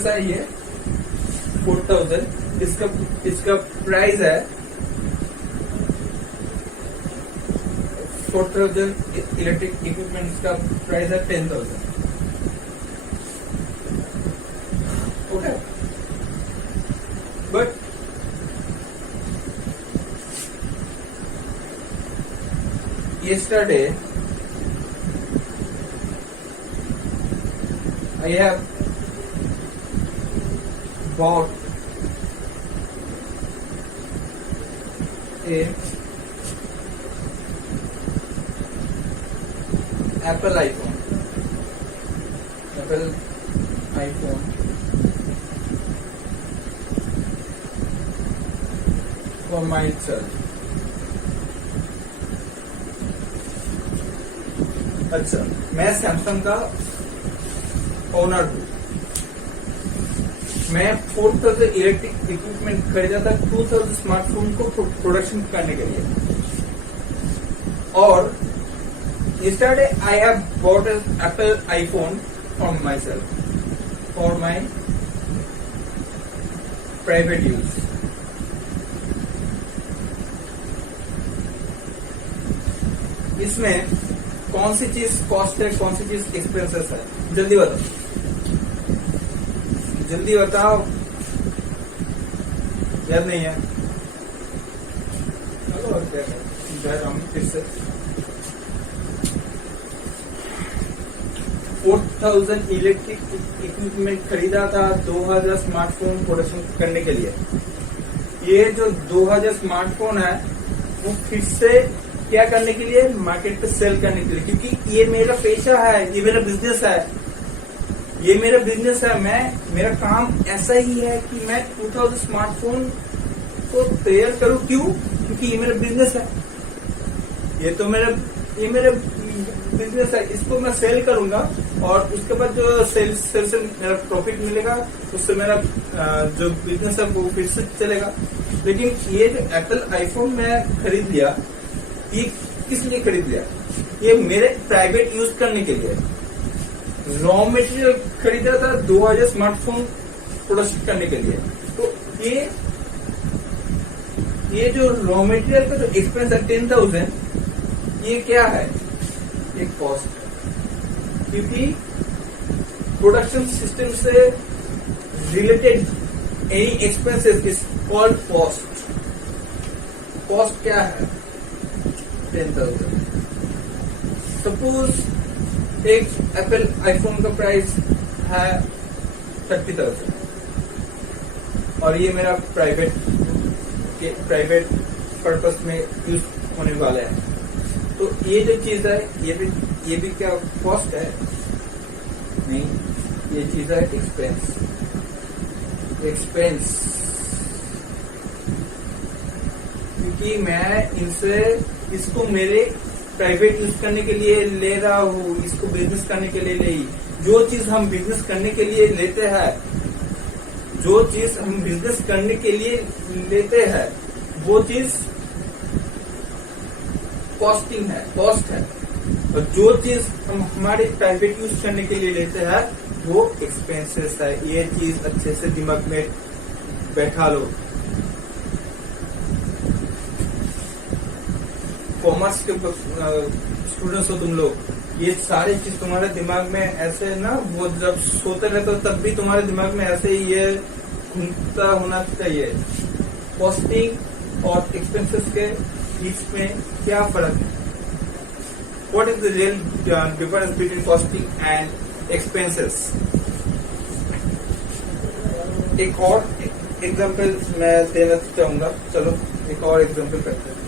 Expenses है ये 4000, इसका प्राइस है 4000, इलेक्ट्रिक इक्विपमेंट्स का प्राइस है 10,000। Okay, but yesterday I have bought a Apple iPhone for myself। अच्छा, मैं सैमसंग का ओनर हूँ। मैं 4,000 इलेक्ट्रिक इक्विपमेंट खरीदा था 2,000 स्मार्टफोन को प्रोडक्शन करने के लिए, और yesterday I have bought an Apple iPhone for myself, for my private use। इसमें कौन सी चीज कॉस्ट है, कौन सी चीज एक्सपेंसेस है, जल्दी बताओ, याद नहीं है? चलो और क्या है, फिर से 4,000 इलेक्ट्रिक इक्विपमेंट खरीदा था 2,000 स्मार्टफोन प्रोडक्शन करने के लिए। ये जो 2,000 स्मार्टफोन है वो फिर से क्या करने के लिए, मार्केट पे सेल करने के लिए, क्योंकि ये मेरा पेशा है, ये मेरा बिजनेस है, मेरा काम ऐसा ही है कि मैं 2,000 स्मार्टफोन को तैयार करूं। क्यों? क्योंकि ये मेरा बिजनेस है, ये मेरा बिजनेस है, इसको मैं सेल करूंगा, और उसके बाद जो सेल से मेरा प्रॉफिट मिलेगा, उससे मेरा जो बिजनेस है वो फिर से चलेगा। लेकिन ये जो एप्पल आईफोन मैं खरीद लिया, ये किस लिए खरीद लिया? ये मेरे प्राइवेट यूज करने के लिए। रॉ मटेरियल खरीदा था 2,000 स्मार्टफोन प्रोडक्शन करने के लिए। तो ये जो रॉ मटेरियल का जो एक्सपेंस है 10,000, ये क्या है? ये कॉस्ट है, क्योंकि प्रोडक्शन सिस्टम से related any expenses is called cost. Cost क्या है? 10,000। सपोज एक एप्पल आईफोन का प्राइस है 30,000, और ये मेरा प्राइवेट पर्पस में यूज होने वाला है। तो ये जो चीज है, ये भी क्या कॉस्ट है? नहीं, ये चीज है एक्सपेंस, क्योंकि मैं इसको मेरे प्राइवेट यूज करने के लिए ले रहा हूँ, इसको बिजनेस करने के लिए नहीं। जो चीज हम बिजनेस करने के लिए लेते हैं, वो चीज कॉस्ट है, और जो चीज हम हमारे प्राइवेट यूज करने के लिए लेते हैं वो एक्सपेंसेस है। ये चीज अच्छे से दिमाग में बैठा लो। कॉमर्स के स्टूडेंट्स हो तुम लोग, ये सारी चीज तुम्हारे दिमाग में ऐसे ना, वो जब सोते रहते हो तब भी तुम्हारे दिमाग में ऐसे ही ये घूमता होना चाहिए। कॉस्टिंग और एक्सपेंसेस के बीच में क्या फर्क है? What is the real difference between costing and expenses? एक और एग्जांपल मैं देना चाहूंगा। चलो एक और एग्जांपल करते हैं।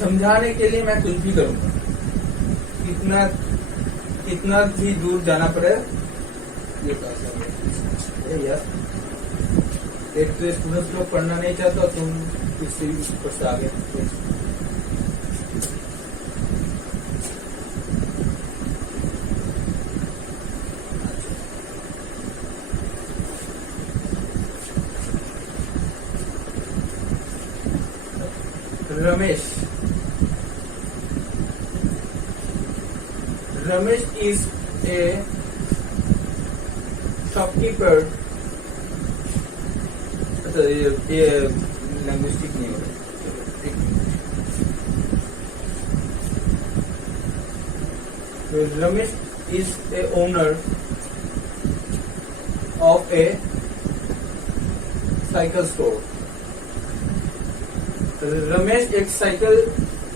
समझाने के लिए मैं कुछ भी करूंगा, कितना भी दूर जाना पड़े। ये यार, एक तो स्टूडेंट्स लोग पढ़ना नहीं चाहता, तुम इससे ऊपर से आगे। Ramesh is a शॉपकीपर, अच्छा ये लैंग्विस्टिक नहीं हो रहा। Ramesh is a owner of a cycle store. Ramesh एक साइकिल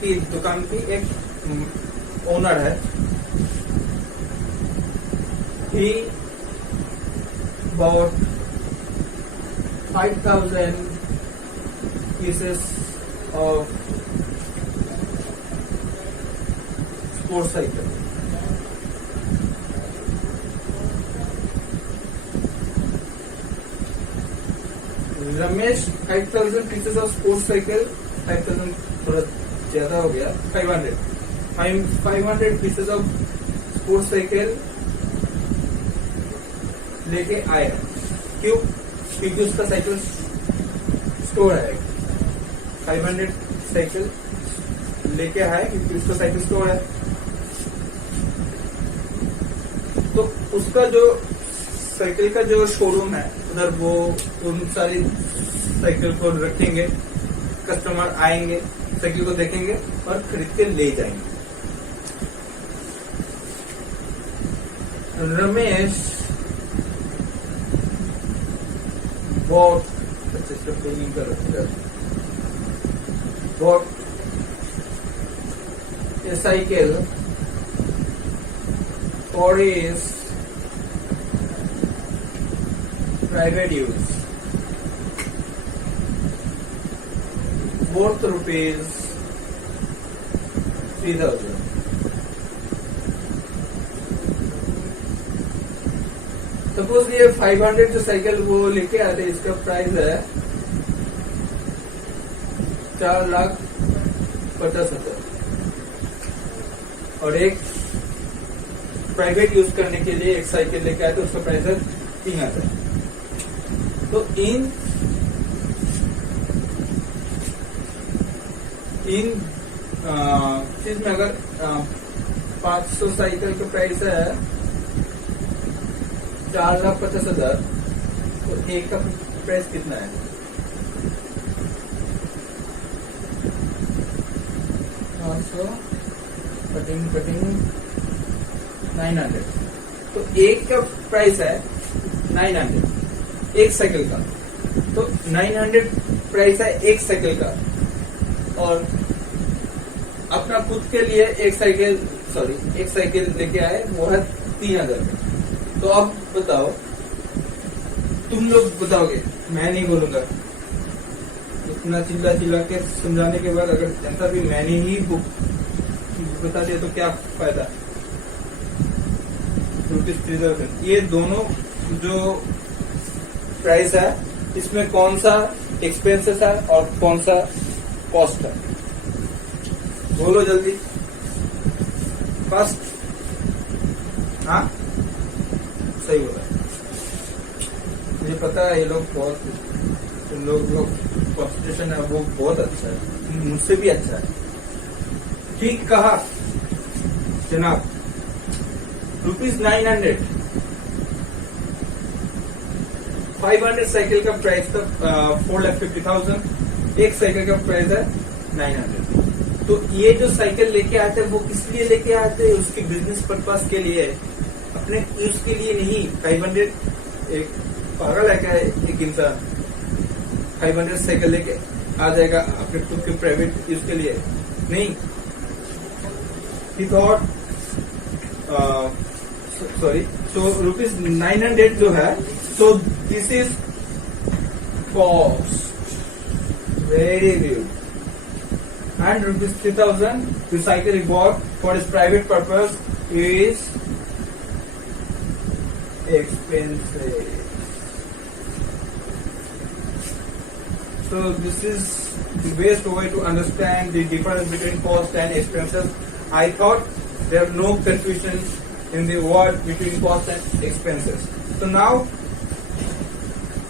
की दुकान की एक ओनर है। He bought 5,000 pieces of sports cycle. Ramesh 5,000 pieces of sports cycle, 5,000 थोड़ा ज्यादा हो गया, 500 pieces of sports cycle लेके आया। क्यों? क्योंकि उसका साइकिल स्टोर है। 500 साइकिल लेके आया क्योंकि उसका साइकिल स्टोर है। तो उसका जो साइकिल का जो शोरूम है उधर वो उन सारी साइकिल को रखेंगे, कस्टमर आएंगे, साइकिल को देखेंगे और खरीद के ले जाएंगे। Ramesh bought a cycle for his private use worth rupees 3,000. Suppose ये 500 जो साइकिल वो लेके आते हैं, इसका प्राइस है 4,50,000 और एक प्राइवेट यूज करने के लिए एक साइकिल लेके आए तो उसका प्राइस है 3,000। तो इन चीज में अगर 500 साइकिल का प्राइस है 4,50,000 तो एक का प्राइस कितना है? 500 कटिंग 900। तो एक का प्राइस है 900 एक साइकिल का। तो 900 प्राइस है एक साइकिल का और अपना खुद के लिए एक साइकिल लेके आए वो है 3,000। तो अब बताओ, तुम लोग बताओगे, मैं नहीं बोलूंगा। इतना चिल्ला के समझाने के बाद अगर ऐसा भी मैंने ही बता दिया तो क्या फायदा? ₹3,000। ये दोनों जो प्राइस है इसमें कौन सा एक्सपेंसेस है और कौन सा कॉस्ट है? बोलो जल्दी। फर्स्ट, हाँ सही बोला। मुझे पता है ये लोग बहुत, तुम लोग कॉन्सेंट्रेशन है वो बहुत अच्छा है, मुझसे भी अच्छा है। ठीक कहा जनाब। ₹900 500 साइकिल का प्राइस था 4,50,000, एक साइकिल का प्राइस है 900। तो ये जो साइकिल लेके आते हैं वो किस लिए लेके आते हैं? उसके बिजनेस पर्पस के लिए, अपने यूज के लिए नहीं। 500 एक पागल है क्या एक इंसान 500 साइकिल लेके आ जाएगा अपने खुद के प्राइवेट यूज के लिए? नहीं। He thought, sorry, so ₹900 जो है, so this is cost, very good. And ₹3,000 the cycle he bought for his private purpose is expensive. So this is the best way to understand the difference between cost and expenses. I thought there are no confusion in the word between cost and expenses. So now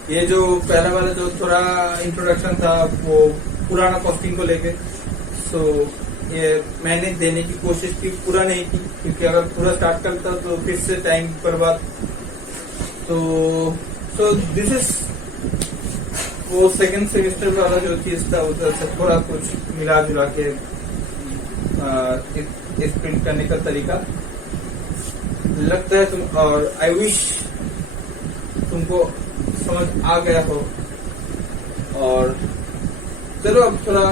ये जो पहला वाला जो थोड़ा introduction था वो पुराना costing को लेके, सो ये मैंने देने की कोशिश की, पूरा नहीं की, क्योंकि अगर पूरा स्टार्ट करता तो फिर से टाइम बर्बाद तो सो दिस इज वो सेकंड सेमेस्टर वाला जो चीज था उधर से थोड़ा कुछ मिला जुला के प्रिंट करने का तरीका लगता है तुम, और आई विश तुमको समझ आ गया हो। और चलो अब थोड़ा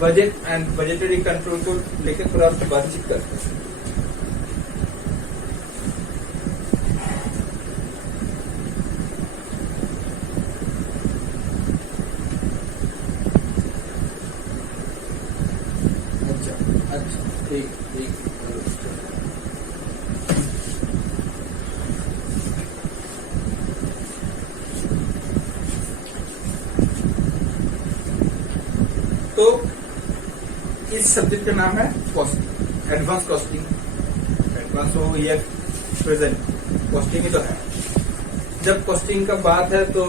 बजट एंड बजटरी कंट्रोल को लेकर थोड़ा आपसे बातचीत करते हैं। तो इस सब्जेक्ट का नाम है कॉस्टिंग, एडवांस कॉस्टिंग। एडवांस हो या प्रेजेंट, कॉस्टिंग ही तो है। जब कॉस्टिंग का बात है तो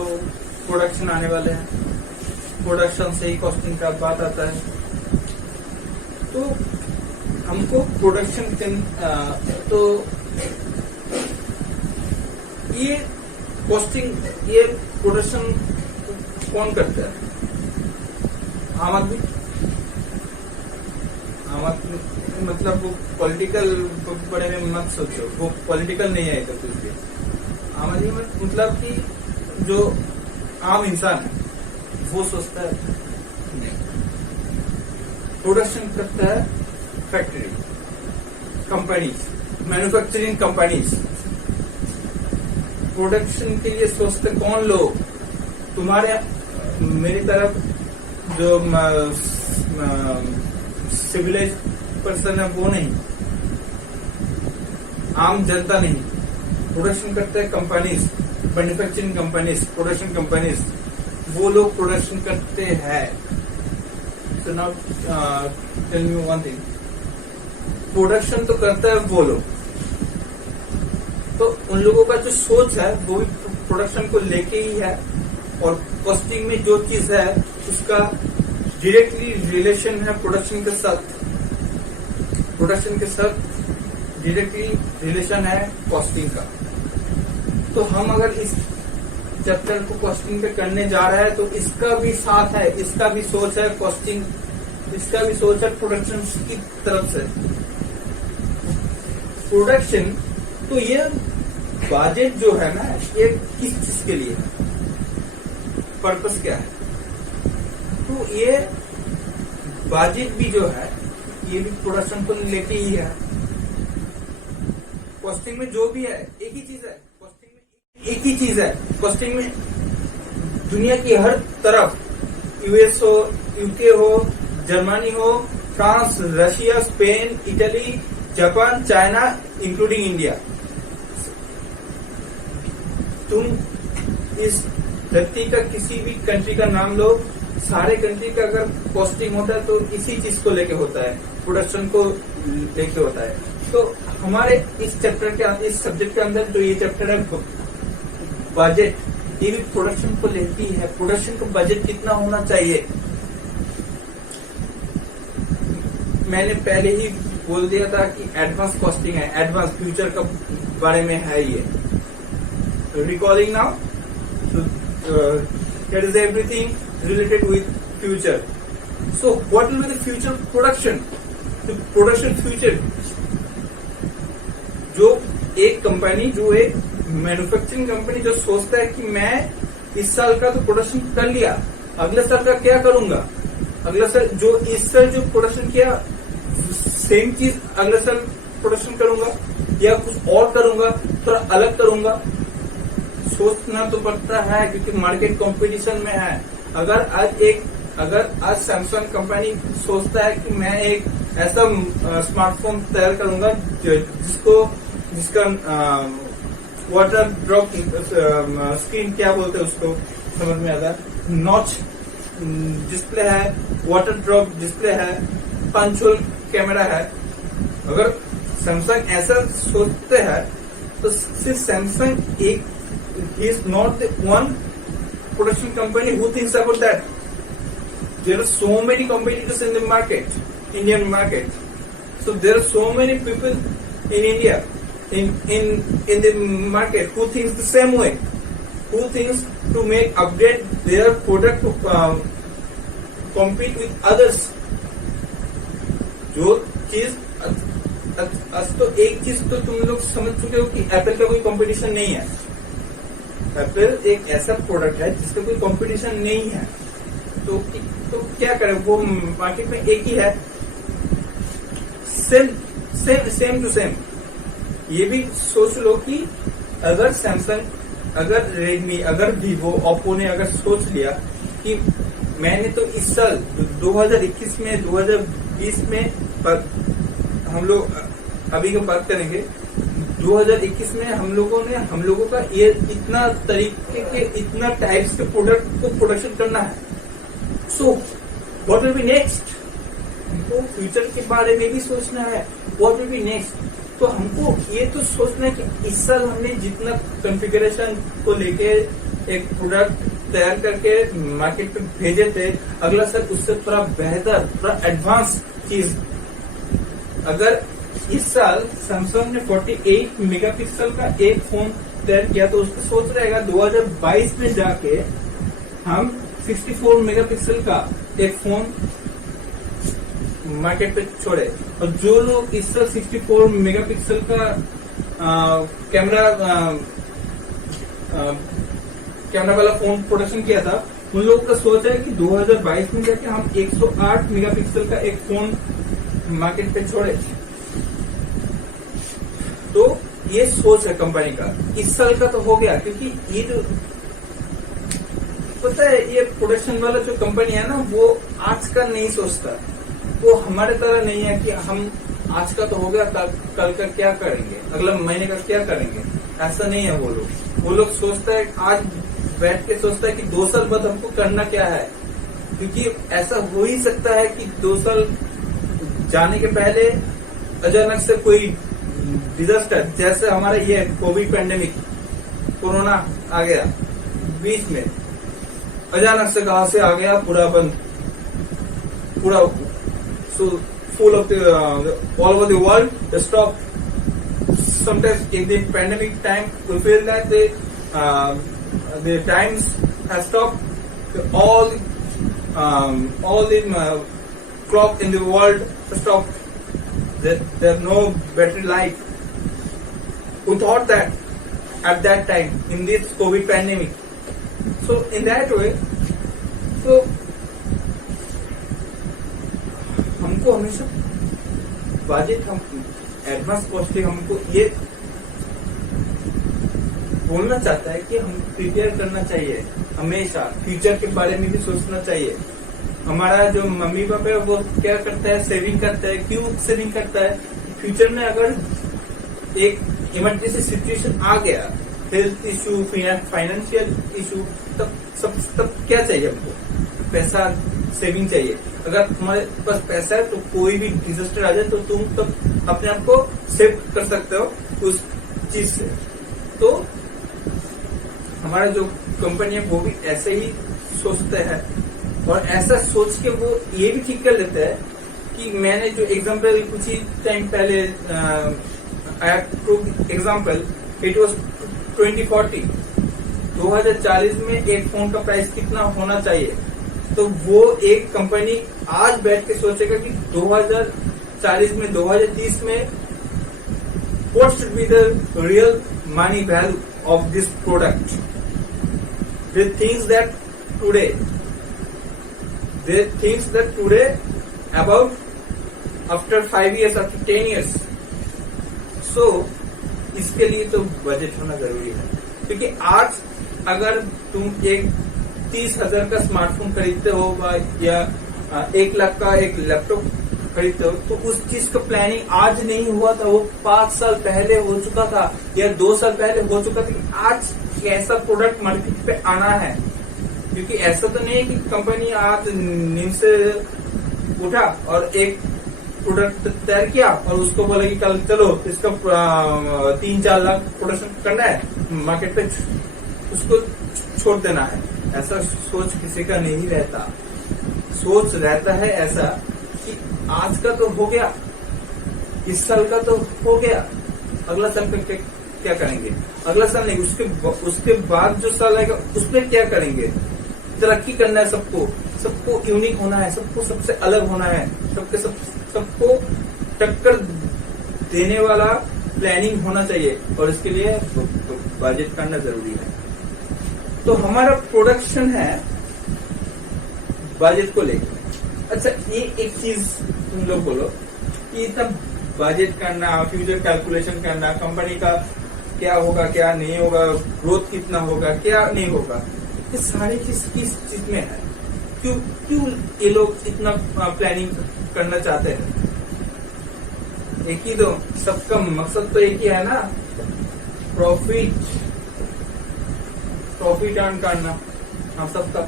प्रोडक्शन आने वाले हैं, प्रोडक्शन से ही कॉस्टिंग का बात आता है। तो हमको प्रोडक्शन तो ये कॉस्टिंग, ये प्रोडक्शन कौन करता है? आम आदमी मतलब वो पॉलिटिकल बड़े में मत सोचो, वो पॉलिटिकल नहीं है इधर कुछ भी। आम आदमी मतलब कि जो आम इंसान है वो सोचता है नहीं। प्रोडक्शन करता है factory, companies, manufacturing companies. Production के लिए सोचते कौन लोग? तुम्हारे मेरी तरफ जो सिविलाइज पर्सन है वो नहीं, आम जनता नहीं। प्रोडक्शन करते हैं companies, manufacturing companies, production companies, वो लोग प्रोडक्शन करते हैं। So now tell me one thing, production तो करता है वो लोग, तो उन लोगों का जो सोच है वो भी प्रोडक्शन को लेके ही है। और कॉस्टिंग में जो चीज है उसका डायरेक्टली रिलेशन है प्रोडक्शन के साथ। प्रोडक्शन के साथ डायरेक्टली रिलेशन है कॉस्टिंग का। तो हम अगर इस चैप्टर को कॉस्टिंग पे करने जा रहे हैं तो इसका भी साथ है, इसका भी सोच है कॉस्टिंग, इसका भी सोच है प्रोडक्शन की तरफ से। प्रोडक्शन तो ये बजट जो है ना, ये किस चीज के लिए है, पर्पस क्या है? तो ये बजट भी जो है ये भी प्रोडक्शन को लेके ही है। कॉस्टिंग में जो भी है एक ही चीज है, कॉस्टिंग में एक ही चीज है। कॉस्टिंग में दुनिया की हर तरफ, यूएस हो, यूके हो, जर्मनी हो, France, Russia, Spain, Italy, Japan, China, including India, तुम इस धरती का किसी भी कंट्री का नाम लो, सारे कंट्री का अगर कॉस्टिंग होता है तो इसी चीज को लेके होता है, प्रोडक्शन को लेके होता है। तो हमारे इस चैप्टर के, इस सब्जेक्ट के अंदर जो ये चैप्टर है बजट, ये भी प्रोडक्शन को लेती है। प्रोडक्शन का बजट कितना होना चाहिए? मैंने पहले ही बोल दिया था कि एडवांस कॉस्टिंग है, एडवांस फ्यूचर का बारे में है ये। Recalling now, that is everything related with future. So what will be the future production? The production future, जो एक कंपनी, जो एक मैन्युफैक्चरिंग कंपनी जो सोचता है कि मैं इस साल का तो प्रोडक्शन कर लिया, अगले साल का क्या करूंगा? अगले साल जो इस साल जो प्रोडक्शन किया सेम चीज अगले साल प्रोडक्शन करूंगा या कुछ और करूंगा, थोड़ा अलग करूंगा। सोचना तो पड़ता है क्योंकि मार्केट कंपटीशन में है। अगर आज सैमसंग कंपनी सोचता है कि मैं एक ऐसा स्मार्टफोन तैयार करूंगा जिसका वाटर ड्रॉप स्क्रीन, क्या बोलते हैं उसको, समझ में आता है, नॉच डिस्प्ले है, वाटर ड्रॉप डिस्प्ले है, पंच होल कैमरा है। अगर सैमसंग ऐसा सोचते हैं तो सिर्फ सैमसंग एक, he is not the one production company who thinks about that. There are so many competitors in the market, Indian market. So there are so many people in India in the market who thinks the same way, who thinks to make upgrade their product to compete with others. जो चीज तो एक चीज तो तुम लोग समझ चुके हो कि एप्पल का कोई कंपटीशन नहीं है। एप्पल एक ऐसा प्रोडक्ट है जिसका कोई कंपटीशन नहीं है, तो क्या करें, वो मार्केट में एक ही है, सेम टू सेम। ये भी सोच लो कि अगर सैमसंग, अगर रेडमी, अगर वीवो, ओप्पो ने अगर सोच लिया कि मैंने तो इस साल 2021 में 2020 में हम लोग अभी की बात करेंगे, 2021 में हम लोगों का ये इतना तरीके के, इतना टाइप्स के प्रोडक्ट को प्रोडक्शन करना है। So what will be next, हमको फ्यूचर के बारे में भी सोचना है, व्हाट विल बी नेक्स्ट। तो हमको ये तो सोचना है कि इस साल हमने जितना कॉन्फ़िगरेशन को लेके एक प्रोडक्ट तैयार करके मार्केट पे भेजे थे, अगला साल उससे थोड़ा बेहतर, थोड़ा एडवांस चीज। अगर इस साल सैमसंग ने 48 मेगापिक्सल का एक फोन तैयार किया, तो उसको सोच रहेगा 2022 में जाके हम 64 मेगापिक्सल का एक फोन मार्केट पे छोड़े। और जो लोग इस साल 64 मेगापिक्सल का कैमरा वाला फोन प्रोडक्शन किया था, उन लोगों का सोच है कि 2022 में जाके हम 108 मेगापिक्सल का एक फोन मार्केट पे छोड़े। तो ये सोच है कंपनी का। इस साल का तो हो गया, क्योंकि ये जो पता है, ये प्रोडक्शन वाला जो कंपनी है ना, वो आज का नहीं सोचता। वो हमारे तरह नहीं है कि हम आज का तो हो गया, कल का क्या करेंगे, अगला महीने का क्या करेंगे, ऐसा नहीं है। वो लोग सोचता है, आज बैठ के सोचता है कि 2 साल बाद हमको करना क्या है। क्योंकि ऐसा हो ही सकता है कि 2 साल जाने के पहले अचानक से कोई डिजास्टर, जैसे हमारा ये कोविड पैंडेमिक, कोरोना आ गया बीच में, अचानक से कहां से आ गया, पूरा बंद, पूरा full of the all over the world, they stop. Sometimes in the pandemic time, we feel that the times have stopped. All the clock in the world stopped. There's no battery life. We thought that at that time in this COVID pandemic. So in that way, so हमको हमेशा budget, हम advance costing, हमको ये बोलना चाहता है कि हम प्रिपेयर करना चाहिए, हमेशा फ्यूचर के बारे में भी सोचना चाहिए। हमारा जो मम्मी पापा है वो क्या करता है, सेविंग करता है। क्यों सेविंग करता है? फ्यूचर में अगर एक इमरजेंसी सिचुएशन आ गया, हेल्थ इशू, फाइनेंशियल इशू, तब क्या चाहिए हमको? पैसा, सेविंग चाहिए। अगर तुम्हारे पास पैसा है तो कोई भी डिजास्टर आ जाए तो तुम तब अपने आप को सेव कर सकते हो उस चीज से। तो हमारा जो कंपनी है वो भी ऐसे ही सोचते हैं, और ऐसा सोच के वो ये भी ठीक कर लेते हैं कि मैंने जो एग्जांपल कुछ ही टाइम पहले एग्जांपल, इट वाज 2040 में एक फोन का प्राइस कितना होना चाहिए। तो वो एक कंपनी आज बैठ के सोचेगा कि 2040 में, 2030 में what should be the real money value of this product. They think that today about after 5 years, after 10 years. So इसके लिए तो बजट होना जरूरी है, क्योंकि आज अगर तुम एक 30,000 का स्मार्टफोन खरीदते हो या 1 लाख का एक लैपटॉप खरीदते हो, तो उस चीज का प्लानिंग आज नहीं हुआ था, वो 5 साल पहले हो चुका था या 2 साल पहले हो चुका था कि आज कैसा प्रोडक्ट मार्केट पे आना है। क्योंकि ऐसा तो नहीं है कि कंपनी आज नींद से उठा और एक प्रोडक्ट तैयार किया और उसको बोला कि कल चलो इसका 3-4 लाख प्रोडक्शन करना है, मार्केट पे उसको छोड़ देना है। ऐसा सोच किसी का नहीं रहता। सोच रहता है ऐसा कि आज का तो हो गया, इस साल का तो हो गया, अगला साल पे क्या करेंगे, अगला साल नहीं, उसके बाद जो साल आएगा उसमें क्या करेंगे। तरक्की करना है सबको यूनिक होना है, सबको सबसे अलग होना है, सबको टक्कर देने वाला प्लानिंग होना चाहिए, और इसके लिए बजट करना जरूरी है। तो हमारा प्रोडक्शन है बजट को लेकर। अच्छा, ये एक चीज तुम लोग बोलो कि इतना बजट करना, फ्यूचर कैलकुलेशन करना, कंपनी का क्या होगा क्या नहीं होगा, ग्रोथ कितना होगा क्या नहीं होगा, ये सारी चीज किस चीज में है, क्यों ये लोग इतना प्लानिंग करना चाहते हैं। एक ही तो सबका मकसद तो एक ही है ना, प्रॉफिट अर्न करना। हम सबका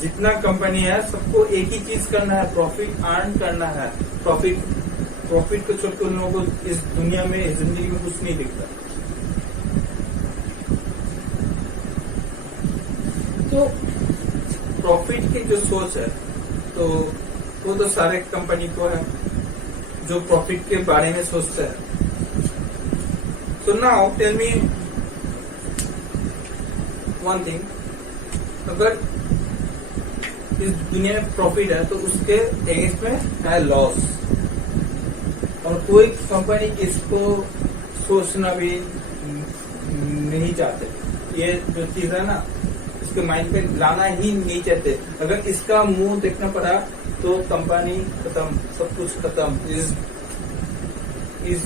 जितना कंपनी है सबको एक ही चीज करना है, प्रॉफिट अर्न करना है। प्रॉफिट को छोड़कर उन लोगों को इस दुनिया में, इस जिंदगी में कुछ नहीं दिखता। तो प्रॉफिट की जो सोच है, तो वो तो सारे कंपनी को है जो प्रॉफिट के बारे में सोचते हैं। तो now tell me one thing, अगर इस दुनिया में प्रॉफिट है तो उसके अगेंस्ट में है लॉस, और कोई कंपनी इसको सोचना भी नहीं चाहते। ये जो चीज है ना, इसके माइंड पे लाना ही नहीं चाहते। अगर इसका मुंह देखना पड़ा तो कंपनी खत्म, सब कुछ खत्म। इस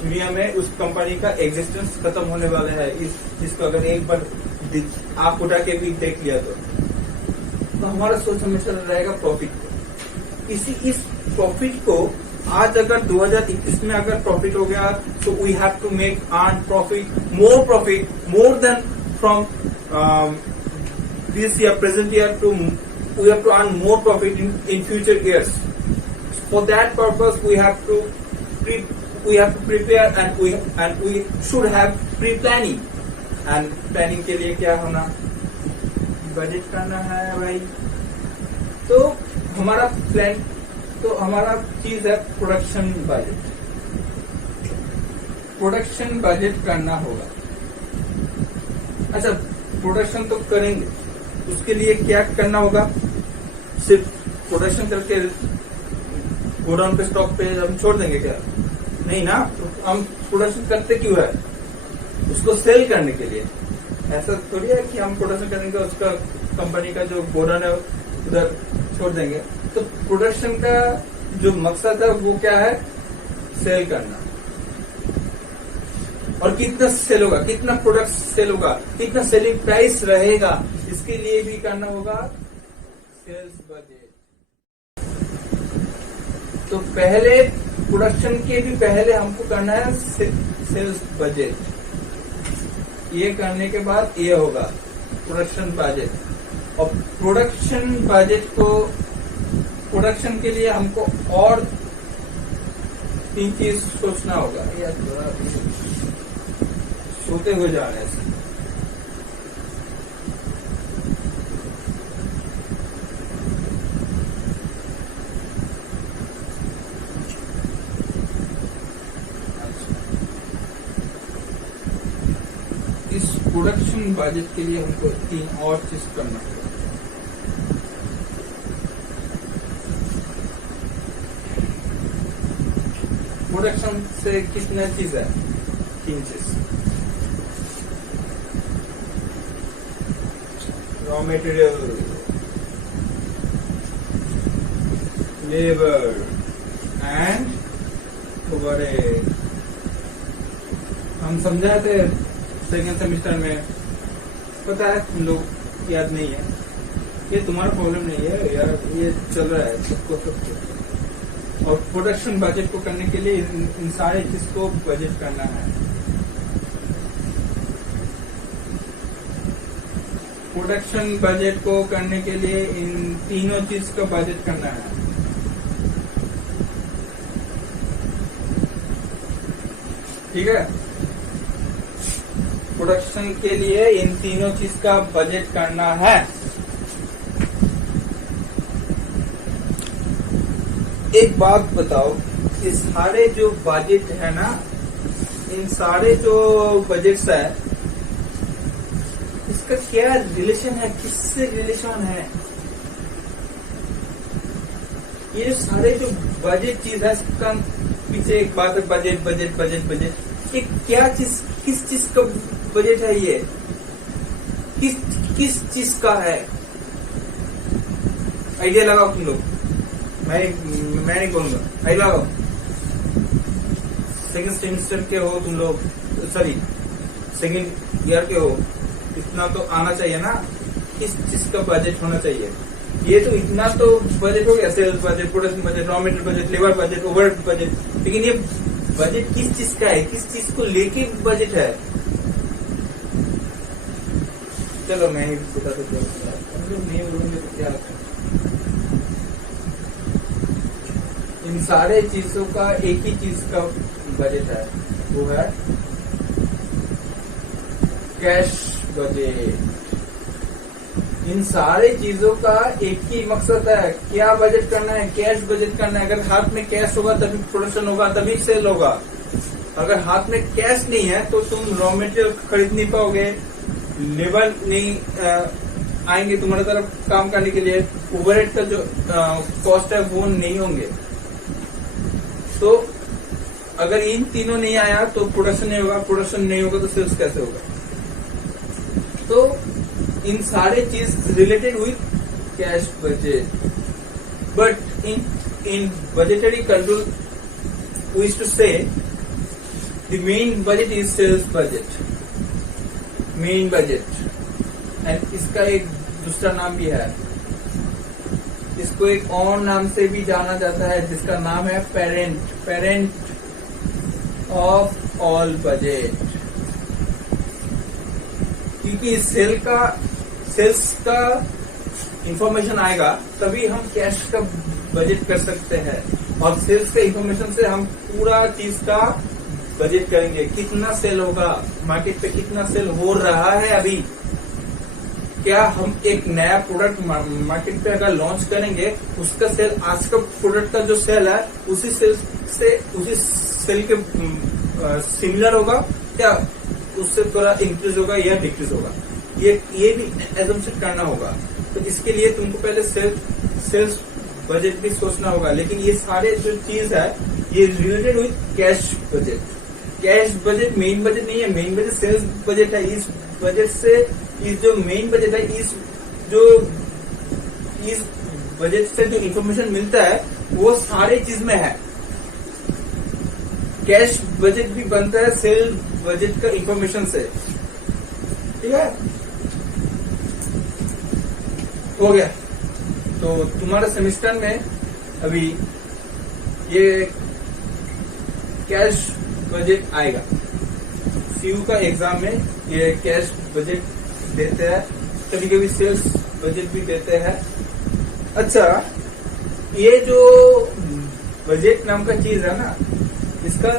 दुनिया में उस कंपनी का एग्जिस्टेंस खत्म होने वाला है। इसको अगर एक बार आंख उठा के भी देख लिया तो हमारा सोच हमेशा रहेगा प्रॉफिट को। इस प्रॉफिट को आज अगर 2021 में अगर प्रॉफिट हो गया तो we have to make earn profit more than from this year, present year, we have to earn more profit in future years. For that purpose, we have to prepare, and we should have pre-planning. And planning के लिए क्या होना, budget करना है भाई। तो हमारा plan, तो हमारा चीज है प्रोडक्शन बजट। प्रोडक्शन बजट करना होगा। अच्छा, प्रोडक्शन तो करेंगे, उसके लिए क्या करना होगा। सिर्फ प्रोडक्शन करके गोडाउन पे, स्टॉक पे हम छोड़ देंगे क्या? नहीं ना, तो हम प्रोडक्शन करते क्यों है? उसको सेल करने के लिए। ऐसा थोड़ी है कि हम प्रोडक्शन करेंगे, उसका कंपनी का जो गोडाउन है उधर छोड़ देंगे। तो प्रोडक्शन का जो मकसद है वो क्या है? सेल करना। और कितना सेल होगा, कितना प्रोडक्ट सेल होगा, कितना सेलिंग प्राइस रहेगा, इसके लिए भी करना होगा सेल्स बजट। तो पहले प्रोडक्शन के भी पहले हमको करना है सेल्स बजट। ये करने के बाद ये होगा प्रोडक्शन बजट। और प्रोडक्शन बजट को, प्रोडक्शन के लिए हमको और 3 चीज सोचना होगा। यार सोते हुए जा रहे हैं। इस प्रोडक्शन बजट के लिए हमको 3 और चीज करना होगा। प्रोडक्शन से कितना चीज है? 3 चीज। Raw material, labour and overhead. हम समझाए थे सेकेंड सेमेस्टर में, पता है तुम लोग याद नहीं है। ये तुम्हारा प्रॉब्लम नहीं है यार, ये चल रहा है सबको। और प्रोडक्शन बजट को करने के लिए इन सारे चीज को बजट करना है। प्रोडक्शन बजट को करने के लिए इन तीनों चीज का बजट करना है। ठीक है, प्रोडक्शन के लिए इन तीनों चीज का बजट करना है। एक बात बताओ, ये सारे जो बजट है ना, इन सारे जो बजट्स है, इसका क्या रिलेशन है, किससे रिलेशन है? ये जो सारे जो बजट चीज है, इसका पीछे एक बात है, बजट बजट बजट बजट। ये क्या चीज, किस चीज का बजट है? ये किस चीज का है? आइडिया लगाओ तुम लोग, मैं नहीं बोलूंगा, आइडिया लगाओ। सेकेंड सेमेस्टर के हो तुम लोग, सॉरी सेकेंड ईयर के हो, इतना तो आना चाहिए ना, किस चीज का बजट होना चाहिए। ये तो इतना तो बजट हो गया, sales budget, production budget, raw material budget, labour budget, overhead budget, लेकिन ये बजट किस चीज का है, किस चीज को लेके बजट है? चलो मैं ही बता देता हूँ, नहीं बोलूंगे तो क्या। इन सारे चीजों का एक ही चीज का बजट है, वो है कैश बजट। इन सारे चीजों का एक ही मकसद है, क्या बजट करना है? कैश बजट करना है। अगर हाथ में कैश होगा तभी प्रोडक्शन होगा, तभी सेल होगा। अगर हाथ में कैश नहीं है तो तुम रॉ मटेरियल खरीद नहीं पाओगे, लेबर नहीं आएंगे तुम्हारी तरफ काम करने के लिए, ओवरहेड का जो कॉस्ट है वो नहीं होंगे। तो अगर इन तीनों नहीं आया तो प्रोडक्शन नहीं होगा, प्रोडक्शन नहीं होगा तो सेल्स कैसे होगा? तो इन सारे चीज related with cash budget, but in budgetary control we used to say the main budget is sales budget, main budget. And इसका एक दूसरा नाम भी है, इसको एक और नाम से भी जाना जाता है, जिसका नाम है पेरेंट ऑफ ऑल बजट। क्योंकि सेल्स का इंफॉर्मेशन आएगा तभी हम कैश का बजट कर सकते हैं, और सेल्स के इंफॉर्मेशन से हम पूरा चीज का बजट करेंगे। कितना सेल होगा, मार्केट पे कितना सेल हो रहा है अभी, क्या हम एक नया प्रोडक्ट मार्केट पे अगर लॉन्च करेंगे, उसका सेल आज का प्रोडक्ट का जो सेल है उसी सेल के सिमिलर होगा, क्या उससे थोड़ा इंक्रीज होगा या डिक्रीज होगा, ये भी एजम्पशन करना होगा। तो इसके लिए तुमको पहले सेल्स बजट भी सोचना होगा। लेकिन ये सारे जो चीज है ये related with cash budget. Cash budget main budget नहीं है, मेन बजट सेल्स बजट है। इस बजट से, इस जो मेन बजट है, इस बजट से जो इंफॉर्मेशन मिलता है वो सारे चीज में है। कैश बजट भी बनता है सेल बजट का इंफॉर्मेशन से, ठीक है? हो गया। तो तुम्हारे सेमेस्टर में अभी ये कैश बजट आएगा, सीयू का एग्जाम में ये कैश बजट देते हैं, कभी कभी सेल्स बजट भी देते हैं। अच्छा, ये जो बजट नाम का चीज है ना, इसका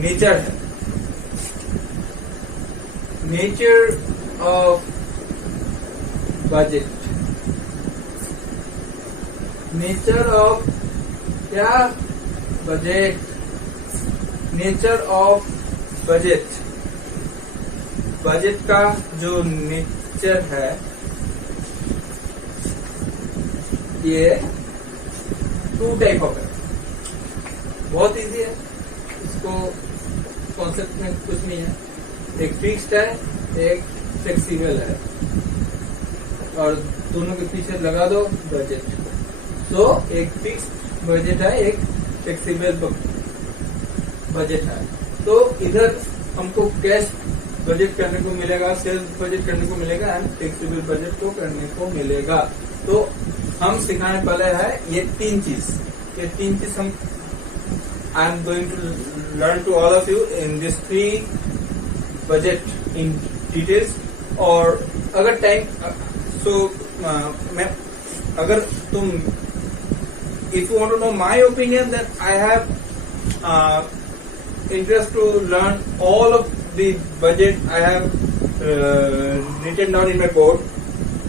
नेचर है, nature of budget, nature of क्या? Budget, nature of budget. Budget का जो नेचर है ये 2 टाइप ऑफ है, बहुत इजी है, इसको कॉन्सेप्ट में कुछ नहीं है। एक फिक्स्ड है, एक फ्लेक्सिबल है, और दोनों के पीछे लगा दो बजट। तो एक फिक्स्ड बजट है, एक फ्लेक्सिबल बजट है। तो इधर हमको कैश बजट करने को मिलेगा, सेल्स बजट करने को मिलेगा, एंड फ्लेक्सिबल बजट को करने को मिलेगा। तो हम सिखाने वाले हैं ये 3 चीज। ये 3 चीज हम I am going to learn to all of you in this 3 budget in details। और अगर टाइम मैं अगर तुम if you want to know my opinion, then I have interest to learn all of the budget I have written down in my board,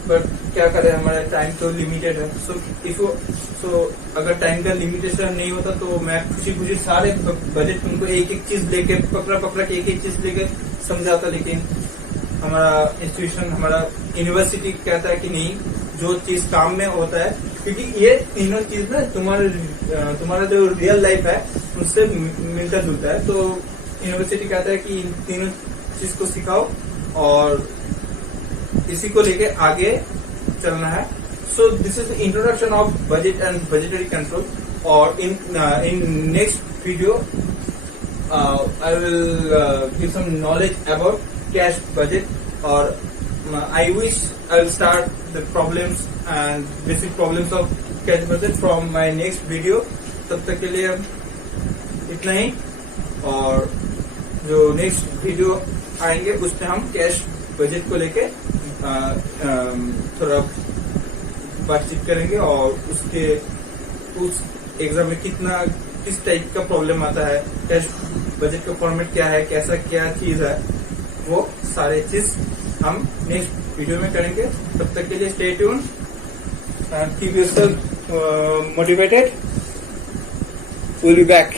but क्या करें, हमारा time तो limited है। So सो अगर टाइम का लिमिटेशन नहीं होता तो मैं खुशी खुशी सारे बजट उनको एक एक चीज लेके पकड़ा के एक एक चीज लेके समझाता, लेकिन हमारा इंस्टीट्यूशन, हमारा यूनिवर्सिटी कहता है कि नहीं, जो चीज काम में होता है, क्योंकि ये तीनों चीज ना तुम्हारा जो रियल लाइफ है उससे मिलता जुलता है। तो यूनिवर्सिटी कहता है कि इन तीनों चीज को सिखाओ और इसी को लेके आगे चलना है। So this is the introduction of budget and budgetary control. और in next video I will give some knowledge about cash budget, और I wish I'll start the problems and basic problems of cash budget from my next video। तब तक के लिए इतना ही, और जो next video आएंगे उसमें हम कैश बजट को लेके थोड़ा बातचीत करेंगे, और उस एग्जाम में किस टाइप का प्रॉब्लम आता है, कैश बजट का फॉर्मेट क्या है, कैसा क्या चीज है, वो सारे चीज हम नेक्स्ट वीडियो में करेंगे। तब तक के लिए stay tune and keep yourself motivated. Will be back.